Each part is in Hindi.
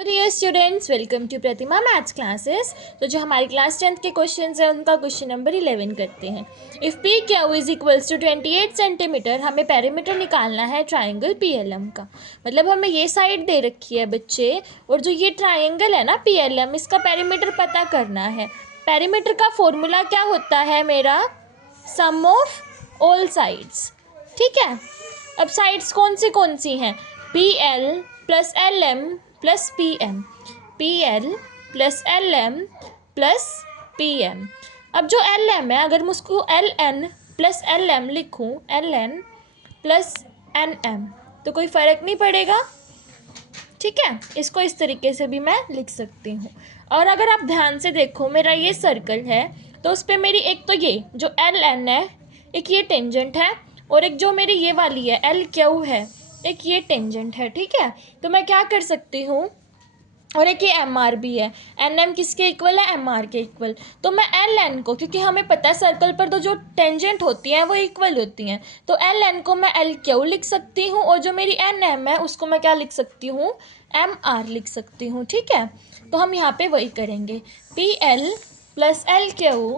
Dear students, welcome to Pratima maths classes. तो जो हमारी क्लास 10th के क्वेश्चंस हैं उनका क्वेश्चन नंबर 11 करते हैं। If P Q is equals to 28 centimetre, हमें पेरीमीटर निकालना है ट्राइंगल पीएलएम का। मतलब हमें ये साइड दे रखी है बच्चे, और जो ये ट्राइंगल है ना पीएलएम, इसका पेरीमीटर पता करना है। पेरीमीटर का फॉर्मूला क्या होता है मेरा? Sum of all sides. ठीक है, अब साइड्स कौन सी हैं? P L plus L M plus P M, P L plus L M plus P M. अब जो एल एम है, अगर मैं उसको L N plus L M लिखूँ, L N plus N M, तो कोई फ़र्क नहीं पड़ेगा। ठीक है, इसको इस तरीके से भी मैं लिख सकती हूँ। और अगर आप ध्यान से देखो, मेरा ये सर्कल है तो उस पर मेरी एक तो ये जो एल एन है, एक ये टेंजेंट है, और एक जो मेरी ये वाली है एल क्यू है, एक ये टेंजेंट है। ठीक है, तो मैं क्या कर सकती हूँ, और एक ये एम आर भी है। एन एम किसके इक्वल है? एम आर के इक्वल। तो मैं एल एन को, क्योंकि हमें पता है सर्कल पर तो जो टेंजेंट होती हैं वो इक्वल होती हैं, तो एल एन को मैं एल क्यू लिख सकती हूँ, और जो मेरी एन एम है उसको मैं क्या लिख सकती हूँ? एम आर लिख सकती हूँ। ठीक है, तो हम यहाँ पे वही करेंगे, P L plus L Q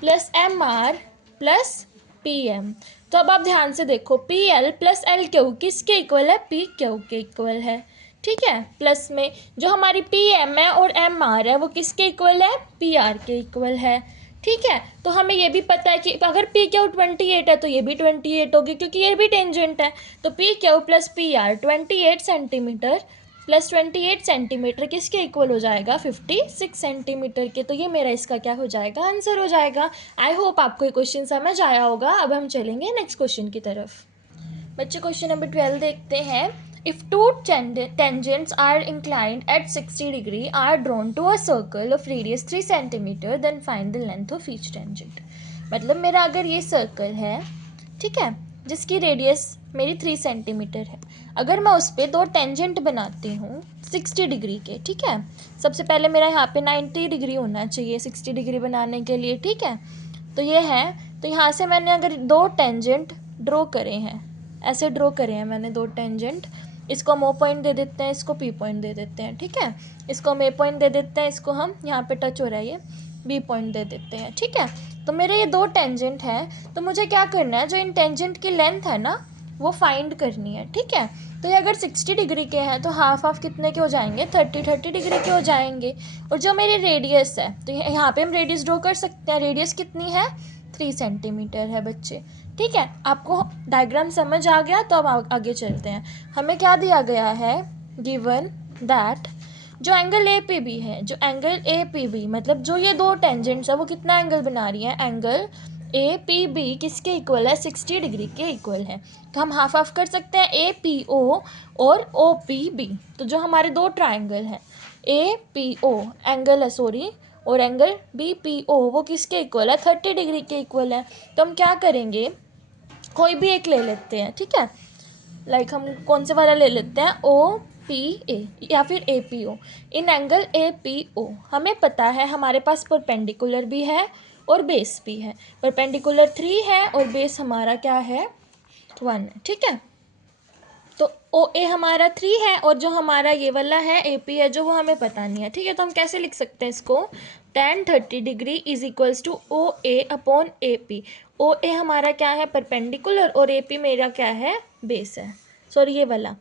plus M R plus P M. तो अब आप ध्यान से देखो, P L plus L Q किसके इक्वल है? पी क्यू के इक्वल है। ठीक है, प्लस में जो हमारी पी एम है और एम आर है वो किसके इक्वल है? पी आर के इक्वल है। ठीक है, तो हमें ये भी पता है कि अगर पी क्यू 28 है तो ये भी 28 होगी, क्योंकि ये भी टेंजेंट है। तो P Q plus P R 28 centimetre plus 28 centimetre किसके इक्वल हो जाएगा? 56 सेंटीमीटर के। तो ये मेरा इसका क्या हो जाएगा? आंसर हो जाएगा। आई होप आपको ये क्वेश्चन समझ आया होगा। अब हम चलेंगे नेक्स्ट क्वेश्चन की तरफ। बच्चे क्वेश्चन नंबर 12 देखते हैं। If two tangents are inclined at 60 degree are drawn to a circle of radius 3 centimeter, then find the length of each tangent। मतलब मेरा अगर ये सर्कल है, ठीक है, जिसकी रेडियस मेरी 3 सेंटीमीटर है, अगर मैं उस पर दो टेंजेंट बनाती हूँ 60 डिग्री के। ठीक है, सबसे पहले मेरा यहाँ पे 90 डिग्री होना चाहिए 60 डिग्री बनाने के लिए। ठीक है, तो ये है, तो यहाँ से मैंने अगर दो टेंजेंट ड्रॉ करे हैं, ऐसे ड्रॉ करे हैं मैंने दो टेंजेंट, इसको हम ओ पॉइंट दे देते हैं, इसको पी पॉइंट दे देते हैं। ठीक है, इसको हम ए पॉइंट दे देते हैं, इसको हम यहाँ पे टच हो रहा है ये बी पॉइंट दे देते हैं। ठीक है, तो मेरे ये दो टेंजेंट हैं, तो मुझे क्या करना है, जो इन टेंजेंट की लेंथ है ना वो फाइंड करनी है। ठीक है, तो ये अगर 60 डिग्री के हैं तो हाफ हाफ कितने के हो जाएंगे? 30 डिग्री के हो जाएंगे। और जो मेरी रेडियस है, तो यहाँ पे हम रेडियस ड्रॉ कर सकते हैं। रेडियस कितनी है? 3 सेंटीमीटर है बच्चे। ठीक है, आपको डायग्राम समझ आ गया? तो अब आगे चलते हैं। हमें क्या दिया गया है? गिवन दैट जो एंगल ए पी बी है, जो एंगल ए पी बी मतलब जो ये दो टेंजेंट्स है वो कितना एंगल बना रही है? एंगल ए पी बी किसके इक्वल है? 60 डिग्री के इक्वल है। तो हम हाफ हाफ कर सकते हैं, ए पी ओ और ओ पी बी। तो जो हमारे दो ट्राइंगल हैं, ए पी ओ एंगल है सॉरी, और एंगल बी पी ओ वो किसके इक्वल है? 30 डिग्री के इक्वल है। तो हम क्या करेंगे, कोई भी एक ले लेते हैं। ठीक है, लाइक हम कौन से वाला ले लेते हैं? ओ पी ए या फिर A P O. In angle A P O हमें पता है हमारे पास परपेंडिकुलर भी है और बेस भी है। परपेंडिकुलर 3 है और बेस हमारा क्या है? 1 है। ठीक है, तो ओ ए हमारा 3 है, और जो हमारा ये वाला है ए पी है जो वो हमें पता नहीं है। ठीक है, तो हम कैसे लिख सकते हैं इसको? tan 30 degree is equals to O A upon A P. O A हमारा क्या है? परपेंडिकुलर, और ए पी मेरा क्या है? बेस है। सॉरी, ये वाला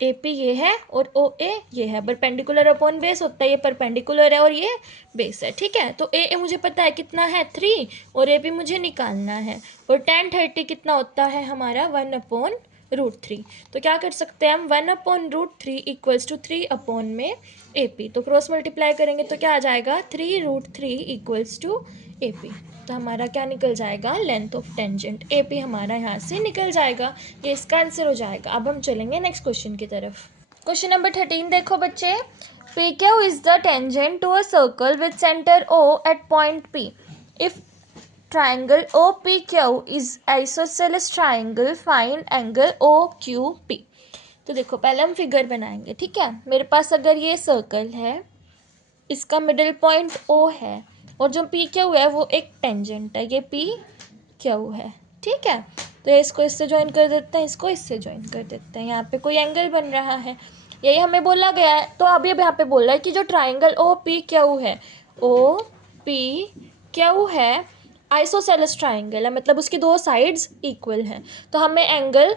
ए पी ये है और ओ ए ये है। परपेंडिकुलर अपॉन बेस होता है, ये परपेंडिकुलर है और ये बेस है। ठीक है, तो ए मुझे पता है कितना है? 3, और ए पी मुझे निकालना है। और tan 30 कितना होता है हमारा? 1/√3। तो क्या कर सकते हैं हम? 1/√3 इक्वल्स टू 3 अपॉन में ए पी। तो क्रॉस मल्टीप्लाई करेंगे तो क्या आ जाएगा? 3√3 इक्वल्स टू ए पी। तो हमारा क्या निकल जाएगा? Length of tangent A P हमारा यहाँ से निकल जाएगा। ये इसका आंसर हो जाएगा। अब हम चलेंगे नेक्स्ट क्वेश्चन की तरफ। क्वेश्चन नंबर 13 देखो बच्चे। P Q is the tangent to a circle with centre O at point P. If triangle OPQ is isosceles triangle, find angle OQP। तो देखो पहले हम फिगर बनाएंगे। ठीक है, मेरे पास अगर ये सर्कल है, इसका मिडिल पॉइंट O है, और जो PQ है वो एक टेंजेंट है, ये PQ है। ठीक है, तो इसको इससे ज्वाइन कर देते हैं, इसको इससे ज्वाइन कर देते हैं। यहाँ पे कोई एंगल बन रहा है। यही हमें बोला गया है। तो अब ये यहाँ पे बोल रहा है कि जो ट्राइंगल ओ पी क्यू है, ओ पी क्यू है, आइसोसेलेस ट्राइंगल है, मतलब उसकी दो साइड्स इक्वल हैं। तो हमें एंगल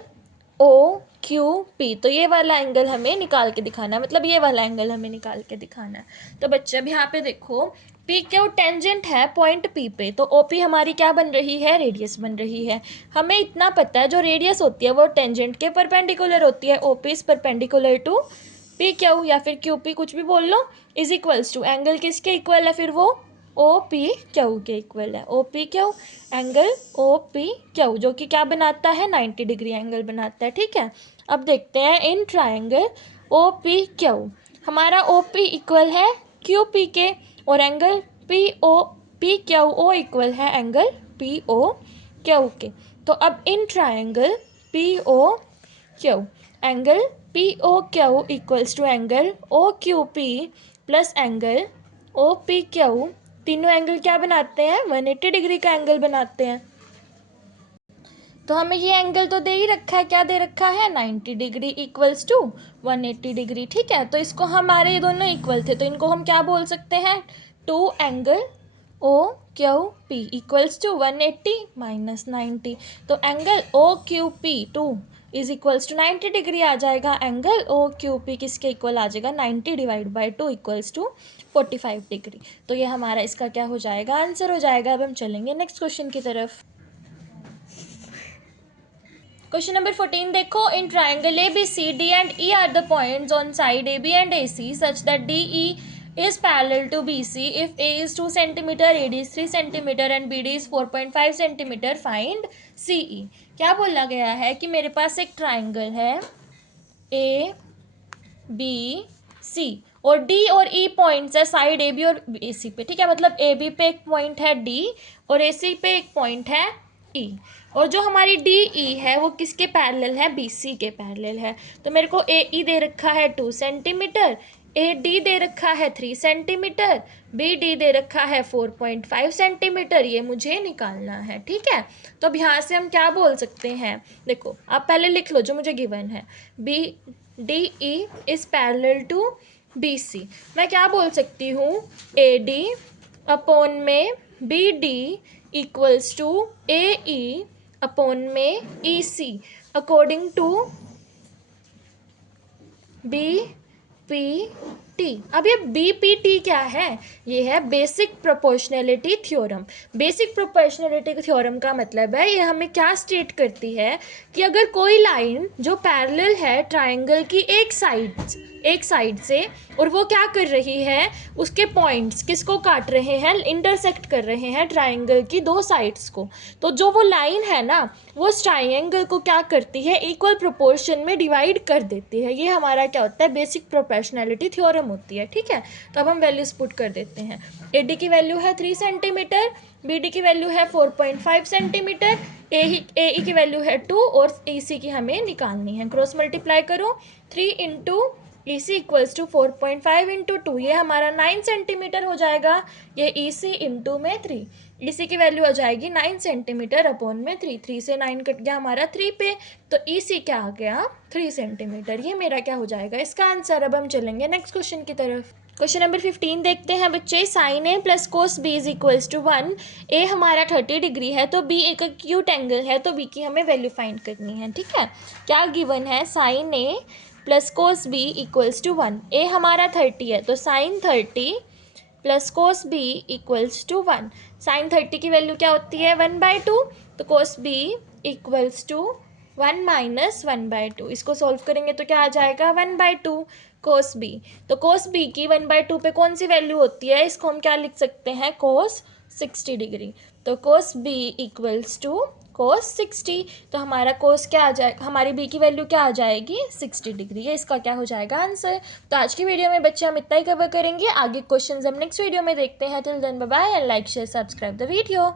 ओ क्यू पी, तो ये वाला एंगल हमें निकाल के दिखाना है, मतलब ये वाला एंगल हमें निकाल के दिखाना है। तो बच्चे अब यहाँ पे देखो, पी क्यू टेंजेंट है पॉइंट पी पे, तो ओ पी हमारी क्या बन रही है, रेडियस बन रही है। हमें इतना पता है जो रेडियस होती है वो टेंजेंट के परपेंडिकुलर होती है, O P is perpendicular to P Q या फिर क्यू पी, कुछ भी बोल लो, इज इक्वल्स टू एंगल किसके इक्वल है, फिर वो ओ पी क्यू के इक्वल है। O P Q angle O P Q जो कि क्या बनाता है, 90 डिग्री एंगल बनाता है। ठीक है, अब देखते हैं in triangle O P Q, हमारा ओ पी इक्वल है क्यू पी के, और angle P O P Q O equal है एंगल पी ओ क्यू के। तो अब in triangle P O Q, angle P O Q equals to angle O Q P plus angle O P Q, तीनों एंगल क्या बनाते हैं, 180 डिग्री का एंगल बनाते हैं। तो हमें ये एंगल तो दे ही रखा है, क्या दे रखा है, 90 डिग्री इक्वल्स टू 180 डिग्री। ठीक है, तो इसको हमारे ये दोनों इक्वल थे, तो इनको हम क्या बोल सकते हैं, two angle O Q P equals to 180 minus 90, तो angle O Q P two is equals to 90 degree आ जाएगा। एंगल ओ क्यू पी किसके इक्वल आ जाएगा, 90 divide by 2 equals to 45 degree. तो ये हमारा इसका क्या हो जाएगा, आंसर हो जाएगा। अब हम चलेंगे नेक्स्ट क्वेश्चन की तरफ। क्वेश्चन नंबर 14 देखो, in triangle A B C D and E are the points on side A B and A C such that D E is parallel to BC if A is 2 cm, AD is 3 cm and BD is 4.5 cm, find CE। क्या बोला गया है कि मेरे पास एक ट्राइंगल है A B C और D और E पॉइंट्स है साइड ए बी और ए सी पे। ठीक है, मतलब ए बी पे एक पॉइंट है D और ए सी पे एक पॉइंट है E, और जो हमारी डी ई है वो किसके पैरेलल है, बी सी के पैरेलल है। तो मेरे को ए ई दे रखा है 2 सेंटीमीटर, ए डी दे रखा है 3 सेंटीमीटर, बी डी दे रखा है 4.5 सेंटीमीटर, ये मुझे निकालना है। ठीक है, तो अब यहाँ से हम क्या बोल सकते हैं, देखो आप पहले लिख लो जो मुझे गिवन है, B D E is parallel to B C. मैं क्या बोल सकती हूँ, ए डी अपॉन में B D equals to A E upon में E C according to B P T. अब ये बी पी टी क्या है, ये है basic proportionality theorem. Basic proportionality theorem का मतलब है, ये हमें क्या स्टेट करती है कि अगर कोई लाइन जो पैरेलल है ट्राइंगल की एक साइड से, और वो क्या कर रही है, उसके पॉइंट्स किसको काट रहे हैं, इंटरसेक्ट कर रहे हैं ट्राइंगल की दो साइड्स को, तो जो वो लाइन है ना वो उस ट्राइंगल को क्या करती है, इक्वल प्रोपोर्शन में डिवाइड कर देती है। ये हमारा क्या होता है, बेसिक प्रोपोर्शनैलिटी थ्योरम होती है। ठीक है, तो अब हम वैल्यूज पुट कर देते हैं। ए डी की वैल्यू है 3 सेंटीमीटर, बी डी की वैल्यू है 4.5 सेंटीमीटर, ए ई की वैल्यू है 2 और ई सी की हमें निकालनी है। क्रॉस मल्टीप्लाई करो, 3 into E C equals to 4.5 into 2, ये हमारा 9 सेंटीमीटर हो जाएगा। ये ई सी इंटू में 3, ई सी की वैल्यू आ जाएगी 9 सेंटीमीटर अपॉन में 3, 3 से 9 कट गया हमारा 3 पे, तो ई सी क्या आ गया, 3 सेंटीमीटर। ये मेरा क्या हो जाएगा, इसका आंसर। अब हम चलेंगे नेक्स्ट क्वेश्चन की तरफ। क्वेश्चन नंबर 15 देखते हैं बच्चे, sine A plus cos B is equals to 1। A हमारा 30 डिग्री है, तो बी एक एक्यूट एंगल है, तो बी की हमें वैल्यू फाइंड करनी है। ठीक है, क्या गिवन है, sine A plus cos B equals to 1। A हमारा 30 है, तो sine 30 plus cos B equals to 1। Sine 30 की वैल्यू क्या होती है, 1/2, तो cos B equals to 1 minus 1/2। इसको सॉल्व करेंगे तो क्या आ जाएगा, 1/2 कोस बी। तो कोस बी की 1/2 पे कौन सी वैल्यू होती है, इसको हम क्या लिख सकते हैं, कोस 60 डिग्री। तो कोस बी इक्वल्स टू कोस 60, तो हमारा कोस क्या आ जाएगा, हमारी बी की वैल्यू क्या आ जाएगी, 60 डिग्री। ये इसका क्या हो जाएगा, आंसर। तो आज की वीडियो में बच्चे हम इतना ही कवर करेंगे, आगे क्वेश्चंस हम नेक्स्ट वीडियो में देखते हैं। Till then bye bye and like share subscribe the video.